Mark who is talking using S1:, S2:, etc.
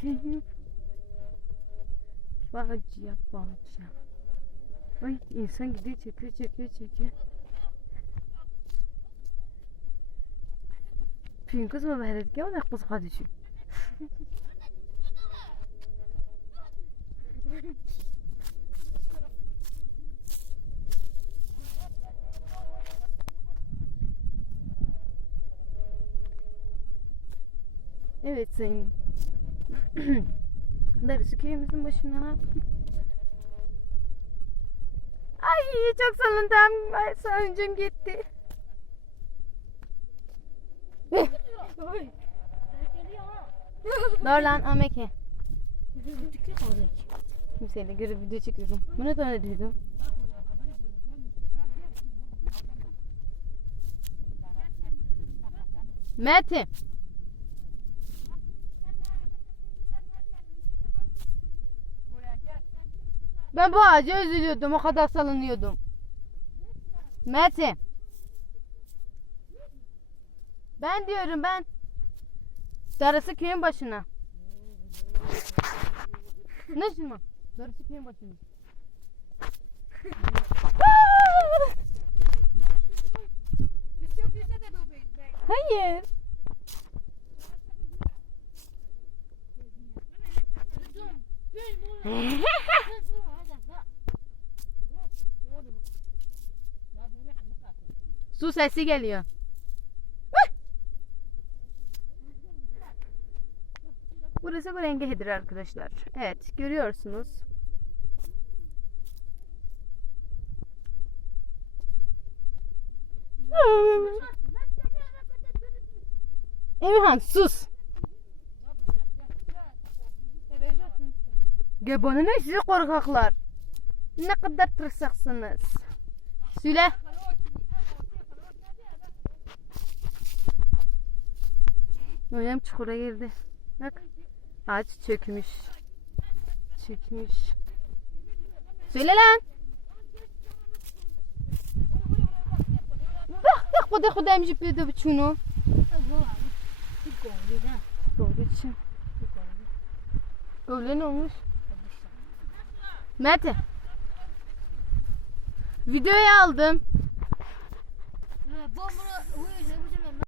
S1: Kim? Bağcıya bağcıya. Ay insan gidiyor çekiyor çekiyor çekiyor. Pin kız mı verirdik ya da kız kardeşim. Evet sayın. Darısı köyümüzün başına ne yaptın? Ay çok salındım. Ay salıncım gitti. Dur lan Ameke. Kimseyle görüp video çekiyorum. Bu ne tane dedim? Mete. Ben bu ağaca üzülüyordum. O kadar salınıyordum. Mete. Ben diyorum ben. Darısı köyün başına. Ne şimdi? Darısı köyün başına. Hayır. Su sesi geliyor. Burası Gorengehedir arkadaşlar. Evet görüyorsunuz. Emirhan sus. Göbonu ne sizi korkaklar. Ne kadar tırsaksınız. Söyle. Noyam çukura girdi. Bak. Ağaç çökmüş. Çökmüş. Söyle lan. Bak bak bu da kudam jipi de için. Öyle ne olmuş? Mete. Videoya aldım.